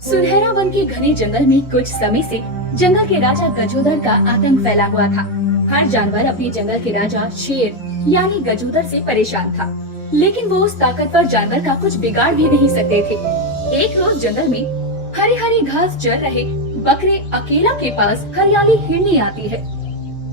सुनहरा वन के घने जंगल में कुछ समय से जंगल के राजा गजोदर का आतंक फैला हुआ था। हर जानवर अपने जंगल के राजा शेर यानी गजोदर से परेशान था, लेकिन वो उस ताकतवर जानवर का कुछ बिगाड़ भी नहीं सकते थे। एक रोज जंगल में हरी हरी घास चर रहे बकरे अकेला के पास हरियाली हिरनी आती है।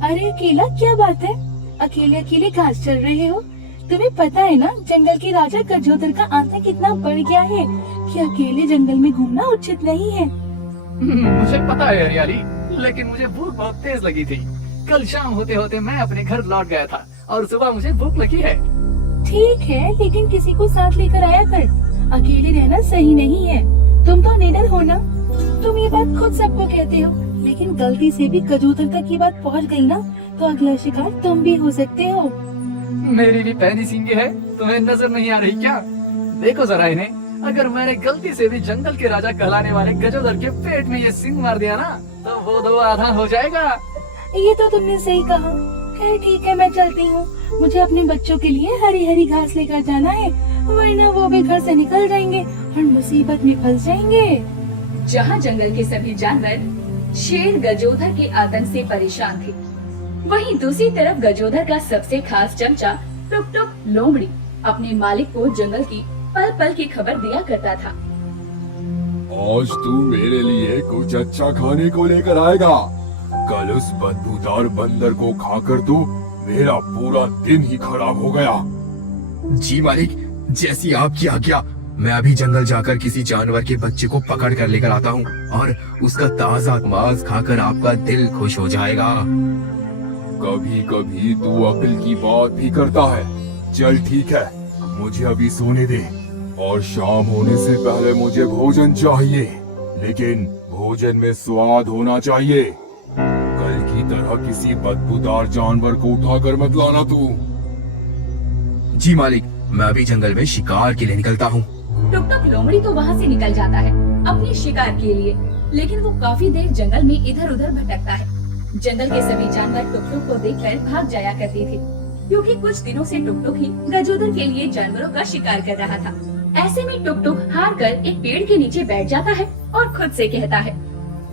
अरे अकेला, क्या बात है? अकेले अकेले घास चल रहे हो? तुम्हें पता है ना, जंगल के राजा गजोदर का आतंक कितना बढ़ गया है कि अकेले जंगल में घूमना उचित नहीं है। मुझे पता है हरियाली, लेकिन मुझे भूख बहुत तेज लगी थी। कल शाम होते होते मैं अपने घर लौट गया था और सुबह मुझे भूख लगी है। ठीक है, लेकिन किसी को साथ लेकर आया कर। अकेले रहना सही नहीं है। तुम तो निडर हो ना। तुम ये बात खुद सबको कहते हो, लेकिन गलती से भी गजोदर तक ये बात पहुंच गई ना, तो अगला शिकार तुम भी हो सकते हो। मेरी भी पैनी सींगे है, तुम्हें नजर नहीं आ रही क्या? देखो जरा इन्हें। अगर मैंने गलती से भी जंगल के राजा कहलाने वाले गजोदर के पेट में ये सींग मार दिया ना, तो वो दो आधा हो जाएगा। ये तो तुमने सही कहा। खैर ठीक है, मैं चलती हूँ। मुझे अपने बच्चों के लिए हरी हरी घास लेकर जाना है, वरना वो भी घर से निकल जाएंगे और मुसीबत में फंस जाएंगे। जहाँ जंगल के सभी जानवर शेर गजोदर के आतंक से परेशान थे, वहीं दूसरी तरफ गजोदर का सबसे खास चमचा टुक टुक लोमड़ी अपने मालिक को जंगल की पल पल की खबर दिया करता था। आज तू मेरे लिए कुछ अच्छा खाने को लेकर आएगा। कल उस बदबूदार बंदर को खाकर तो मेरा पूरा दिन ही खराब हो गया। जी मालिक, जैसी आपकी आज्ञा। मैं अभी जंगल जाकर किसी जानवर के बच्चे को पकड़ कर लेकर आता हूँ और उसका ताजा मांस खाकर आपका दिल खुश हो जाएगा। कभी कभी तू अक्ल की बात भी करता है। चल ठीक है, मुझे अभी सोने दे और शाम होने से पहले मुझे भोजन चाहिए, लेकिन भोजन में स्वाद होना चाहिए। कल की तरह किसी बदबूदार जानवर को उठाकर मत लाना तू। जी मालिक, मैं अभी जंगल में शिकार के लिए निकलता हूँ। टुक टुक लोमड़ी तो वहाँ से निकल जाता है अपने शिकार के लिए, लेकिन वो काफी देर जंगल में इधर उधर भटकता है। जंगल के सभी जानवर टुक टुक को देखकर भाग जाया करते थे, क्योंकि कुछ दिनों से टुक टुक ही गजोदर के लिए जानवरों का शिकार कर रहा था। ऐसे में टुक टुक हार कर एक पेड़ के नीचे बैठ जाता है और खुद से कहता है,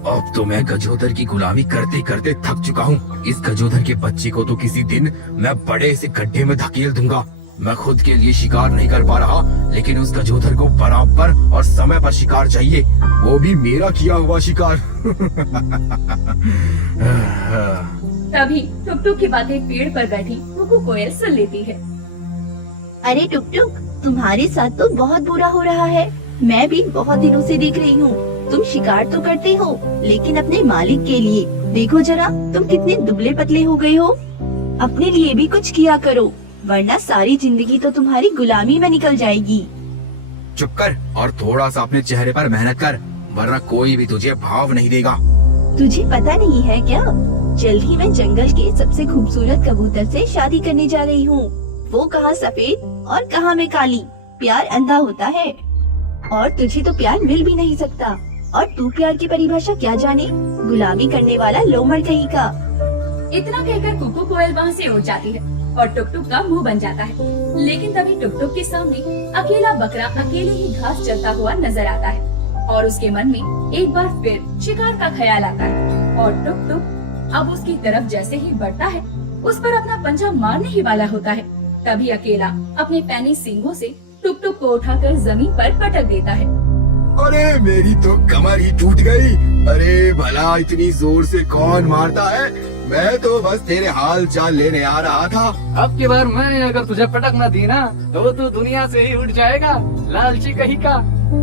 अब तो मैं गजोदर की गुलामी करते करते थक चुका हूँ। इस गजोदर के बच्चे को तो किसी दिन मैं बड़े से गड्ढे में धकेल दूंगा। मैं खुद के लिए शिकार नहीं कर पा रहा, लेकिन उस गजोदर को बराबर और समय पर शिकार चाहिए, वो भी मेरा किया हुआ शिकार। तभी टुक टुक की बातें पेड़ पर बैठी कुकू कोयल सुन लेती है। अरे टुक टुक, तुम्हारे साथ तो बहुत बुरा हो रहा है। मैं भी बहुत दिनों से देख रही हूँ। तुम शिकार तो करते हो, लेकिन अपने मालिक के लिए। देखो जरा, तुम कितने दुबले पतले हो गए हो। अपने लिए भी कुछ किया करो, वरना सारी जिंदगी तो तुम्हारी गुलामी में निकल जाएगी। चुप कर और थोड़ा सा अपने चेहरे पर मेहनत कर, वरना कोई भी तुझे भाव नहीं देगा। तुझे पता नहीं है क्या? जल्द ही मैं जंगल के सबसे खूबसूरत कबूतर से शादी करने जा रही हूँ। वो कहाँ सफेद और कहाँ में काली। प्यार अंधा होता है और तुझे तो प्यार मिल भी नहीं सकता। और तू प्यार की परिभाषा क्या जाने? गुलामी करने वाला लोमड़ कहीं का। इतना कहकर कुकू कोयल वहाँ से उड़ जाती है और टुक टुक का मुंह बन जाता है। लेकिन तभी टुक टुक के सामने अकेला बकरा अकेले ही घास चरता हुआ नजर आता है और उसके मन में एक बार फिर शिकार का ख्याल आता है। और टुक टुक अब उसकी तरफ जैसे ही बढ़ता है, उस पर अपना पंजा मारने ही वाला होता है। तभी अकेला अपने पैनी सींगों से टुक टुक को उठाकर जमीन पर पटक देता है। अरे मेरी तो कमर ही टूट गई। अरे भला इतनी जोर से कौन मारता है? मैं तो बस तेरे हाल चाल लेने आ रहा था। अब की बार मैं अगर तुझे पटक न दी ना, तो तू दुनिया से ही उठ जाएगा, लालची कहीं का।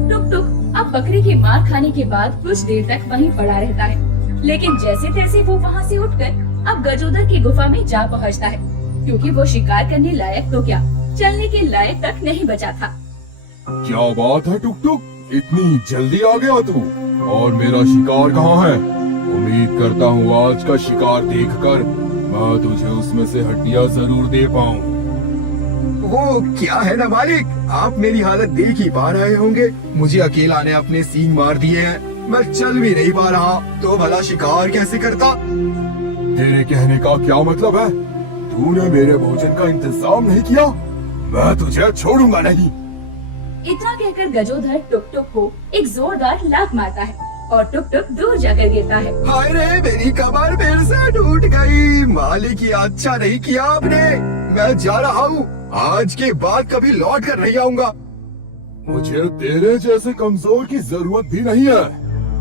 टुक टुक अब बकरी की मार खाने के बाद कुछ देर तक वहीं पड़ा रहता है, लेकिन जैसे तैसे वो वहाँ से उठकर अब गजोदर की गुफा में जा पहुँचता है, क्योंकि वो शिकार करने लायक तो क्या, चलने के लायक तक नहीं बचा था। क्या बात है टुक टुक, इतनी जल्दी आ गया तू? और मेरा शिकार कहाँ है? उम्मीद करता हूँ आज का शिकार देखकर मैं तुझे उसमें से हड्डियाँ जरूर दे पाऊँ। वो क्या है ना मालिक, आप मेरी हालत देख ही पा रहे होंगे। मुझे अकेला ने अपने सींग मार दिए हैं, मैं चल भी नहीं पा रहा, तो भला शिकार कैसे करता? तेरे कहने का क्या मतलब है? तूने मेरे भोजन का इंतजाम नहीं किया? मैं तुझे छोड़ूंगा नहीं। इतना कहकर गजोधर टुक टुक को एक जोरदार लात मारता है और टुक टुक दूर जाकर गिरता है। हाय रे, मेरी कमर फिर से टूट गई। मालिक, ये अच्छा नहीं किया आपने। मैं जा रहा हूँ, आज के बाद कभी लौट कर नहीं आऊंगा। मुझे तेरे जैसे कमजोर की जरूरत भी नहीं है।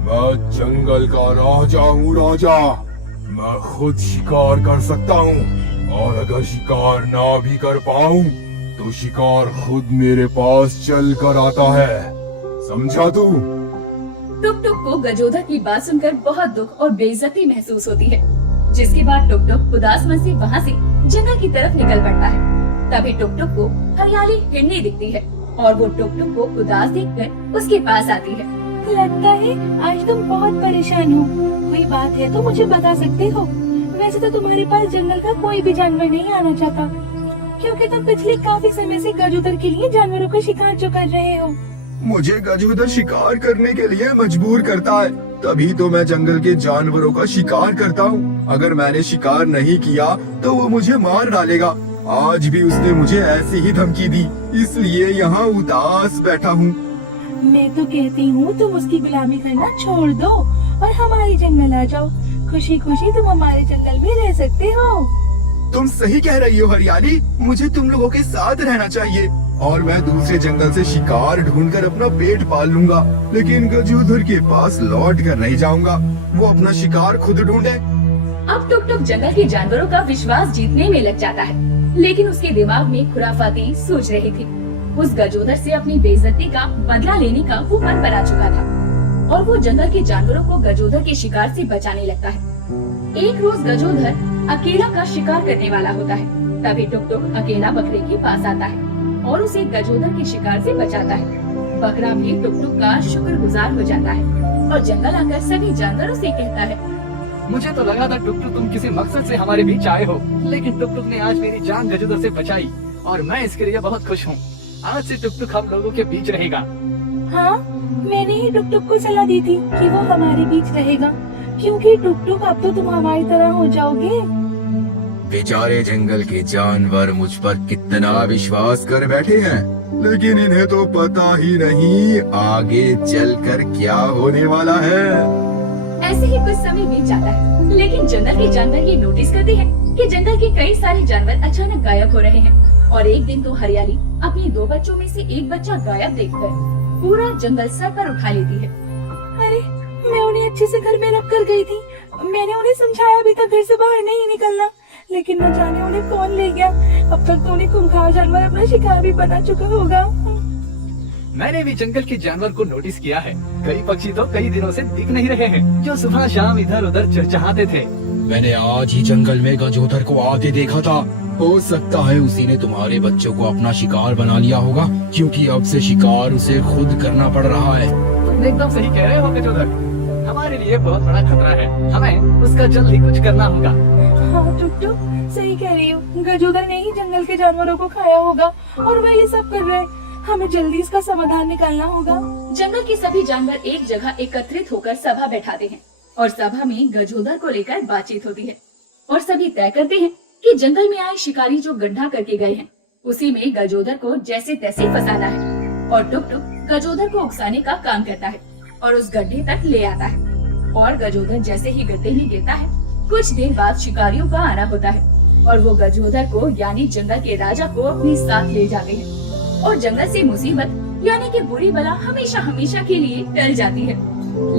मैं जंगल का राजा हूँ, राजा। मैं खुद शिकार कर सकता हूँ, और अगर शिकार ना भी कर पाऊँ तो शिकार खुद मेरे पास चल कर आता है। समझा तू? टुक टुक को गजोधर की बात सुनकर बहुत दुख और बेइज्जती महसूस होती है, जिसके बाद टुक टुक उदास मन से वहाँ से जंगल की तरफ निकल पड़ता है। तभी टुक टुक को हरियाली हिरनी दिखती है और वो टुक टुक को उदास देखकर उसके पास आती है। लगता है आज तुम बहुत परेशान हो। कोई बात है तो मुझे बता सकते हो। वैसे तो तुम्हारे पास जंगल का कोई भी जानवर नहीं आना चाहता, क्योंकि तुम पिछले काफी समय से गजोदर के लिए जानवरों का शिकार जो कर रहे हो। मुझे गजोदर शिकार करने के लिए मजबूर करता है, तभी तो मैं जंगल के जानवरों का शिकार करता हूँ। अगर मैंने शिकार नहीं किया तो वो मुझे मार डालेगा। आज भी उसने मुझे ऐसी ही धमकी दी, इसलिए यहाँ उदास बैठा हूँ। मैं तो कहती हूँ तुम उसकी गुलामी करना छोड़ दो और हमारे जंगल आ जाओ। खुशी खुशी तुम हमारे जंगल में रह सकते हो। तुम सही कह रही हो हरियाली, मुझे तुम लोगों के साथ रहना चाहिए और मैं दूसरे जंगल से शिकार ढूंढकर अपना पेट पाल लूंगा। लेकिन गजोधर के पास लौट कर नहीं जाऊंगा, वो अपना शिकार खुद ढूंढे। अब टुक टुक जंगल के जानवरों का विश्वास जीतने में लग जाता है, लेकिन उसके दिमाग में खुराफाती सोच रही थी। उस गजोधर से अपनी बेइज्जती का बदला लेने का वो मन बना चुका था और वो जंगल के जानवरों को गजोधर के शिकार से बचाने लगता है। एक रोज गजोधर अकेला का शिकार करने वाला होता है। तभी टुक टुक अकेला बकरे के पास आता है और उसे गजोधर के शिकार से बचाता है। बकरा भी टुक टुक का शुक्रगुजार हो जाता है और जंगल आकर सभी जानवरों से कहता है, मुझे तो लगा था टुक टुक तुम किसी मकसद से हमारे बीच आए हो, लेकिन टुक टुक ने आज मेरी जान गजोदर से बचाई और मैं इसके लिए बहुत खुश हूँ। आज से टुक टुक हम लोगों के बीच रहेगा। हाँ, मैंने ही टुक टुक को सलाह दी थी कि वो हमारे बीच रहेगा, क्योंकि टुक टुक अब तो तुम हमारी तरह हो जाओगे। बेचारे जंगल के जानवर मुझ पर कितना विश्वास कर बैठे हैं, लेकिन इन्हें तो पता ही नहीं आगे चलकर क्या होने वाला है। ऐसे ही कुछ समय बीत जाता है, लेकिन जंगल के जानवर ये नोटिस करते हैं कि जंगल के कई सारे जानवर अचानक गायब हो रहे हैं। और एक दिन तो हरियाली अपने 2 बच्चों में से एक बच्चा गायब देखकर पूरा जंगल सर पर उठा लेती है। अरे, मैं उन्हें अच्छे से घर में रख कर गई थी। मैंने उन्हें समझाया भी था घर से बाहर नहीं निकलना, लेकिन न जाने उन्हें कौन ले गया। अब तक तो उन्हें खूंखार जानवर अपना शिकार भी बना चुका होगा। मैंने भी जंगल के जानवर को नोटिस किया है। कई पक्षी तो कई दिनों से दिख नहीं रहे हैं, जो सुबह शाम इधर उधर चहचहाते थे। मैंने आज ही जंगल में गजोधर को आते देखा था। हो सकता है उसी ने तुम्हारे बच्चों को अपना शिकार बना लिया होगा, क्योंकि अब से शिकार उसे खुद करना पड़ रहा है। तुम एकदम सही कह रहे हो गजोदर, हमारे लिए बहुत बड़ा खतरा है। हमें उसका जल्द ही कुछ करना होगा। हाँ टुक टुक, सही कह रही हो। गजोदर ने ही जंगल के जानवरों को खाया होगा और वह ये सब कर रहे हैं। हमें जल्दी इसका समाधान निकालना होगा। जंगल के सभी जानवर एक जगह एकत्रित होकर सभा बैठाते हैं और सभा में गजोधर को लेकर बातचीत होती है और सभी तय करते हैं कि जंगल में आए शिकारी जो गड्ढा करके गए हैं, उसी में गजोधर को जैसे तैसे फंसाना है। और टुक टुक गजोधर को उकसाने का काम करता है और उस गड्ढे तक ले आता है। और गजोधर जैसे ही गड्ढे में गिरता है, कुछ देर बाद शिकारियों का आना होता है और वो गजोधर को यानी जंगल के राजा को अपने साथ ले जाते हैं और जंगल से मुसीबत यानी कि बुरी बला हमेशा हमेशा के लिए टल जाती है।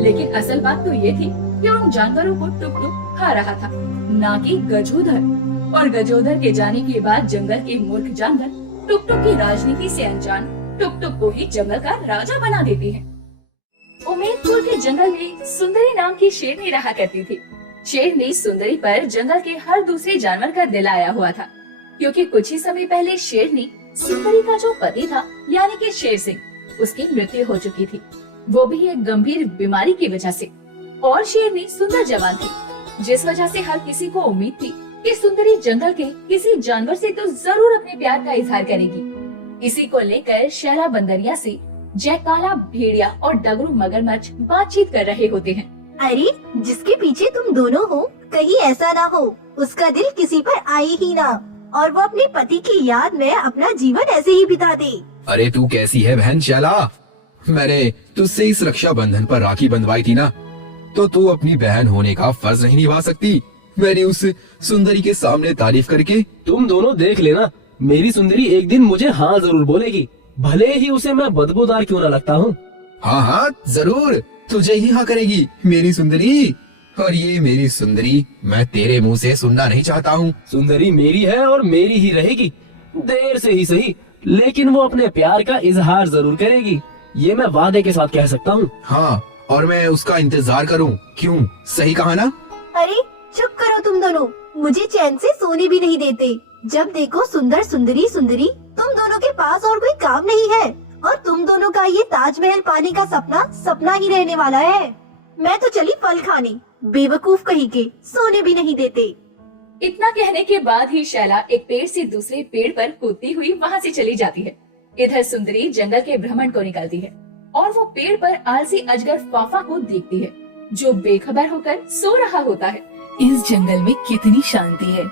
लेकिन असल बात तो ये थी कि उन जानवरों को टुक टुक खा रहा था, ना कि गजोधर। और गजोधर के जाने के बाद जंगल के मूर्ख जानवर टुक टुक की राजनीति से अनजान टुक टुक को ही जंगल का राजा बना देते हैं। उम्मेदपुर के जंगल में सुंदरी नाम की शेरनी रहा करती थी। शेरनी सुंदरी पर जंगल के हर दूसरे जानवर का दिल आया हुआ था, क्योंकि कुछ ही समय पहले शेरनी सुंदरी का जो पति था यानी कि शेर सिंह, उसकी मृत्यु हो चुकी थी, वो भी एक गंभीर बीमारी की वजह से। और शेरनी सुंदर जवान थी, जिस वजह से हर किसी को उम्मीद थी कि सुंदरी जंगल के किसी जानवर से तो जरूर अपने प्यार का इजहार करेगी। इसी को लेकर शैला बंदरिया से जयकाला भेड़िया और डगरू मगरमच्छ बातचीत कर रहे होते हैं। अरे, जिसके पीछे तुम दोनों हो, कहीं ऐसा ना हो उसका दिल किसी पर आए ही ना और वो अपने पति की याद में अपना जीवन ऐसे ही बिता दे। अरे तू कैसी है बहन शैला? मैंने तुझसे इस रक्षा बंधन पर राखी बंधवाई थी ना, तो तू अपनी बहन होने का फर्ज नहीं निभा सकती मेरी उस सुंदरी के सामने तारीफ करके? तुम दोनों देख लेना, मेरी सुंदरी एक दिन मुझे हाँ जरूर बोलेगी, भले ही उसे मैं बदबूदार क्यों ना लगता हूँ। हाँ हाँ जरूर, तुझे ही हाँ करेगी मेरी सुंदरी। और ये मेरी सुंदरी मैं तेरे मुंह से सुनना नहीं चाहता हूँ। सुंदरी मेरी है और मेरी ही रहेगी, देर से ही सही, लेकिन वो अपने प्यार का इजहार जरूर करेगी, ये मैं वादे के साथ कह सकता हूँ। हाँ, और मैं उसका इंतजार करूँ, क्यों? सही कहा ना? अरे चुप करो तुम दोनों, मुझे चैन से सोने भी नहीं देते। जब देखो सुंदर सुंदरी सुंदरी, तुम दोनों के पास और कोई काम नहीं है, और तुम दोनों का ये ताजमहल पाने का सपना सपना ही रहने वाला है। मैं तो चली फल खाने, बेवकूफ कहीं के, सोने भी नहीं देते। इतना कहने के बाद ही शैला एक पेड़ से दूसरे पेड़ पर कूदती हुई वहाँ से चली जाती है। इधर सुंदरी जंगल के भ्रमण को निकलती है और वो पेड़ पर आलसी अजगर फाफा को देखती है, जो बेखबर होकर सो रहा होता है। इस जंगल में कितनी शांति है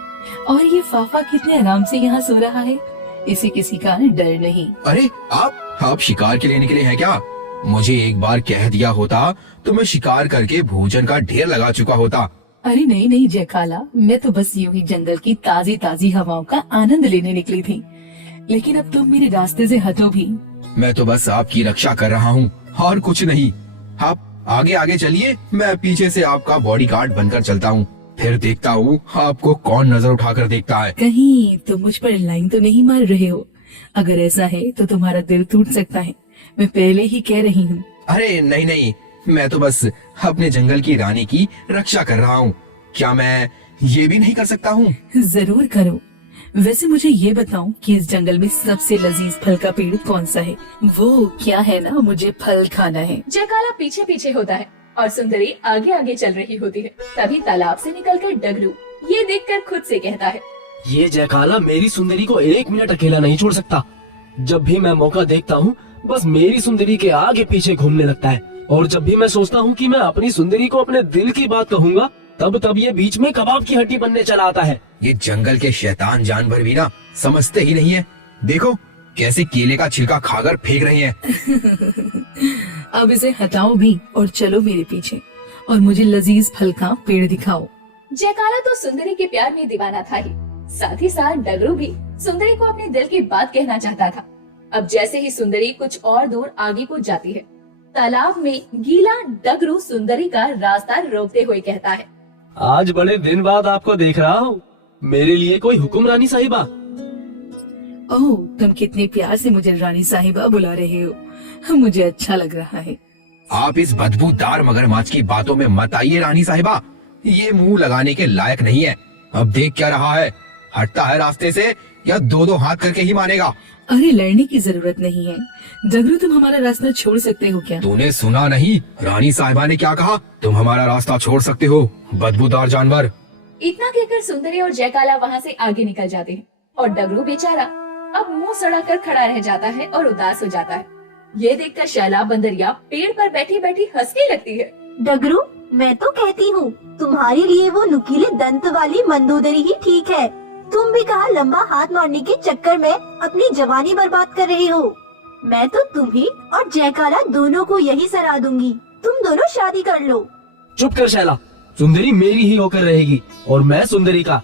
और ये फाफा कितने आराम से यहाँ सो रहा है, इसे किसी का डर नहीं। अरे आप शिकार के लिए निकले हैं क्या? मुझे एक बार कह दिया होता तो मैं शिकार करके भोजन का ढेर लगा चुका होता। अरे नहीं नहीं जयकाला, मैं तो बस यूं ही जंगल की ताजी ताजी हवाओं का आनंद लेने निकली थी, लेकिन अब तुम मेरे रास्ते से हटो भी। मैं तो बस आपकी रक्षा कर रहा हूँ और कुछ नहीं। आप आगे आगे चलिए, मैं पीछे से आपका बॉडीगार्ड बनकर चलता हूँ, फिर देखता हूँ आपको कौन नजर उठाकर देखता है। कहीं तुम मुझ पर लाइन तो नहीं मार रहे हो? अगर ऐसा है तो तुम्हारा दिल टूट सकता है, मैं पहले ही कह रही हूँ। अरे नहीं नहीं, मैं तो बस अपने जंगल की रानी की रक्षा कर रहा हूँ। क्या मैं ये भी नहीं कर सकता हूँ? जरूर करो। वैसे मुझे ये बताओ कि इस जंगल में सबसे लजीज फल का पेड़ कौन सा है? वो क्या है ना, मुझे फल खाना है। जयकाला पीछे पीछे होता है और सुंदरी आगे आगे चल रही होती है। तभी तालाब से निकलकर डगरू ये देखकर खुद से कहता है, ये जयकाला मेरी सुंदरी को एक मिनट अकेला नहीं छोड़ सकता। जब भी मैं मौका देखता हूँ बस मेरी सुंदरी के आगे पीछे घूमने लगता है, और जब भी मैं सोचता हूँ कि मैं अपनी सुंदरी को अपने दिल की बात कहूँगा, तब ये बीच में कबाब की हड्डी बनने चला आता है। ये जंगल के शैतान जानवर भी ना समझते ही नहीं है। देखो कैसे केले का छिलका खाकर फेंक रहे हैं। अब इसे हटाओ भी और चलो मेरे पीछे और मुझे लजीज फल का पेड़ दिखाओ। जयकाला तो सुंदरी के प्यार में दीवाना था ही, साथ ही साथ डगरू भी सुंदरी को अपने दिल की बात कहना चाहता था। अब जैसे ही सुंदरी कुछ और दूर आगे को जाती है, तालाब में गीला डगरू सुंदरी का रास्ता रोकते हुए कहता है, आज बड़े दिन बाद आपको देख रहा हूँ, मेरे लिए कोई हुक्म रानी साहिबा? ओह, तुम कितने प्यार से मुझे रानी साहिबा बुला रहे हो, मुझे अच्छा लग रहा है। आप इस बदबूदार मगरमच्छ की बातों में मत आइए रानी साहिबा, ये मुंह लगाने के लायक नहीं है। अब देख क्या रहा है, हटता है रास्ते से या दो दो हाथ करके ही मानेगा। अरे लड़ने की जरूरत नहीं है डगरू, तुम हमारा रास्ता छोड़ सकते हो क्या? तूने सुना नहीं रानी साहिबा ने क्या कहा? तुम हमारा रास्ता छोड़ सकते हो बदबूदार जानवर। इतना कहकर सुंदरी और जयकाला वहाँ से आगे निकल जाते हैं और डगरू बेचारा अब मुंह सड़ा कर खड़ा रह जाता है और उदास हो जाता है। ये देखकर शैला बंदरिया पेड़ पर बैठी बैठी हंसने लगती है। डगरू, मैं तो कहती हूँ तुम्हारे लिए वो नुकीले दंत वाली मंदोदरी ही ठीक है। तुम भी कहा लंबा हाथ मारने के चक्कर में अपनी जवानी बर्बाद कर रहे हो। मैं तो तुम्ही और जयकाला दोनों को यही सलाह दूंगी, तुम दोनों शादी कर लो। चुप कर शैला, सुंदरी मेरी ही होकर रहेगी और मैं सुंदरी का।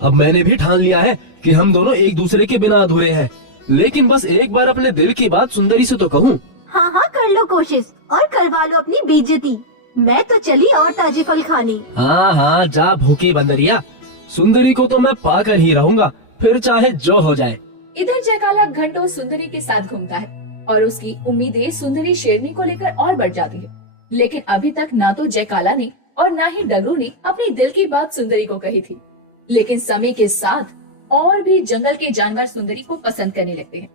अब मैंने भी ठान लिया है कि हम दोनों एक दूसरे के बिना अधूरे हैं, लेकिन बस एक बार अपने दिल की बात सुंदरी से तो कहूँ। हाँ हाँ कर लो कोशिश और करवा लो अपनी बेइज्जती। मैं तो चली और ताजे फल खाने। हाँ हाँ जा भूखी बंदरिया, सुंदरी को तो मैं पाकर ही रहूंगा, फिर चाहे जो हो जाए। इधर जयकाला घंटों सुंदरी के साथ घूमता है और उसकी उम्मीदें सुंदरी शेरनी को लेकर और बढ़ जाती है। लेकिन अभी तक ना तो जयकाला ने और ना ही डगरू ने अपनी दिल की बात सुंदरी को कही थी। लेकिन समय के साथ और भी जंगल के जानवर सुंदरी को पसंद करने लगते हैं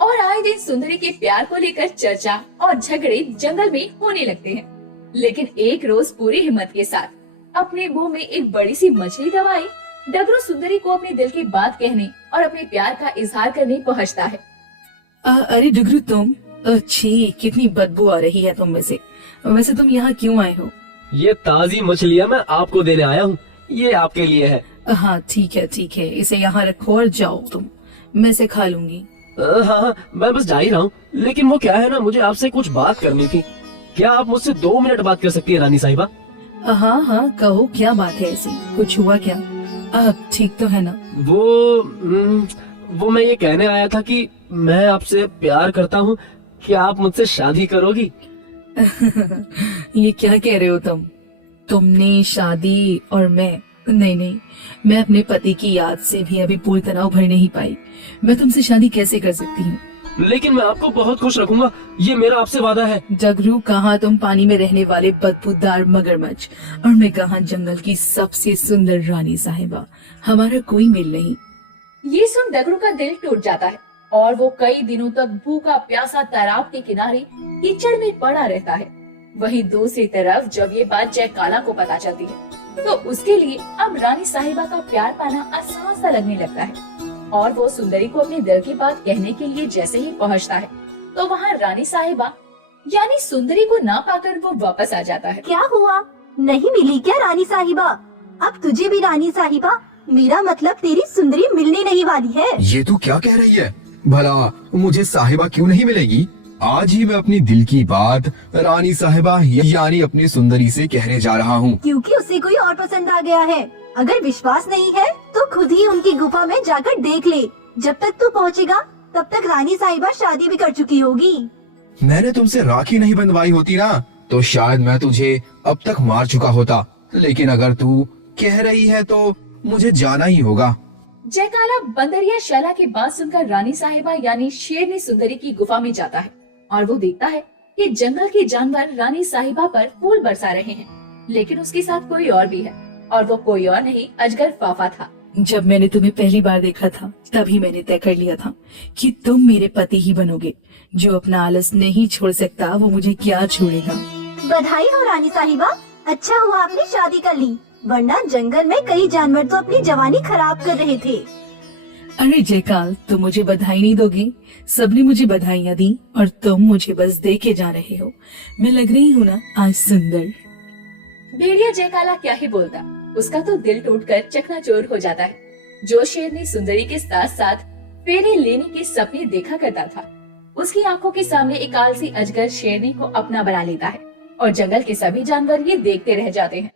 और आए दिन सुंदरी के प्यार को लेकर चर्चा और झगड़े जंगल में होने लगते हैं। लेकिन एक रोज पूरी हिम्मत के साथ अपने मुंह में एक बड़ी सी मछली दबाई डगरू सुंदरी को अपने दिल की बात कहने और अपने प्यार का इजहार करने पहुंचता है। अरे डगरू तुम, अच्छी कितनी बदबू आ रही है तुम में से। वैसे तुम यहाँ क्यों आए हो? ये ताजी मछलियाँ मैं आपको देने आया हूँ, ये आपके लिए है। हाँ ठीक है, इसे यहाँ रखो और जाओ तुम, मैं इसे खा लूंगी। हाँ, मैं बस जा ही रहा हूँ, लेकिन वो क्या है ना, मुझे आपसे कुछ बात करनी थी। क्या आप मुझसे 2 मिनट बात कर सकती है रानी साहिबा? हाँ हाँ कहो, क्या बात है ऐसी? कुछ हुआ क्या? अब ठीक तो है ना? वो मैं ये कहने आया था कि मैं आपसे प्यार करता हूँ। क्या आप मुझसे शादी करोगी? ये क्या कह रहे हो तुम? तुमने शादी और मैं? नहीं नहीं, मैं अपने पति की याद से भी अभी पूरी तरह उभर नहीं पाई। मैं तुमसे शादी कैसे कर सकती हूँ? लेकिन मैं आपको बहुत खुश रखूंगा, ये मेरा आपसे वादा है। जगरू, कहाँ तुम पानी में रहने वाले बदबूदार मगरमच्छ और मैं कहाँ जंगल की सबसे सुंदर रानी साहिबा। हमारा कोई मेल नहीं। ये सुन डगरू का दिल टूट जाता है और वो कई दिनों तक भूखा प्यासा तालाब के किनारे कीचड़ में पड़ा रहता है। वहीं दूसरी तरफ जब ये बात जय काला को पता चलती है तो उसके लिए अब रानी साहिबा का प्यार पाना आसान सा लगने लगता है और वो सुंदरी को अपने दिल की बात कहने के लिए जैसे ही पहुंचता है तो वहाँ रानी साहिबा यानी सुंदरी को ना पाकर वो वापस आ जाता है। क्या हुआ? नहीं मिली क्या रानी साहिबा? अब तुझे भी रानी साहिबा, मेरा मतलब तेरी सुंदरी मिलने नहीं वाली है। ये तू क्या कह रही है? भला मुझे साहिबा क्यों नहीं मिलेगी? आज ही मैं अपनी दिल की बात रानी साहिबा यानी अपनी सुंदरी से कहने जा रहा हूँ। क्योंकि उसे कोई और पसंद आ गया है। अगर विश्वास नहीं है तो खुद ही उनकी गुफा में जाकर देख ले। जब तक तू पहुँचेगा तब तक रानी साहिबा शादी भी कर चुकी होगी। मैंने तुमसे राखी नहीं बंधवाई होती ना तो शायद मैं तुझे अब तक मार चुका होता, लेकिन अगर तू कह रही है तो मुझे जाना ही होगा। जयकाला बंदरिया शैला की बात सुनकर रानी साहिबा यानी शेरनी सुंदरी की गुफा में जाता है और वो देखता है कि जंगल के जानवर रानी साहिबा पर फूल बरसा रहे हैं, लेकिन उसके साथ कोई और भी है और वो कोई और नहीं अजगर फाफा था। जब मैंने तुम्हें पहली बार देखा था तभी मैंने तय कर लिया था कि तुम मेरे पति ही बनोगे। जो अपना आलस नहीं छोड़ सकता वो मुझे क्या छोड़ेगा। बधाई हो रानी साहिबा, अच्छा हुआ आपने शादी कर ली, वरना जंगल में कई जानवर तो अपनी जवानी खराब कर रहे थे। अरे जयकाल, तुम मुझे बधाई नहीं दोगे? सबने मुझे बधाइयाँ दी और तुम मुझे बस देखे जा रहे हो। मैं लग रही हूँ ना आज सुंदर? भेड़िया जयकाला क्या ही बोलता, उसका तो दिल टूटकर चकनाचूर हो जाता है। जो शेरनी सुंदरी के साथ साथ फेरे लेने के सपने देखा करता था, उसकी आंखों के सामने एक आलसी अजगर शेरनी को अपना बना लेता है और जंगल के सभी जानवर ये देखते रह जाते हैं।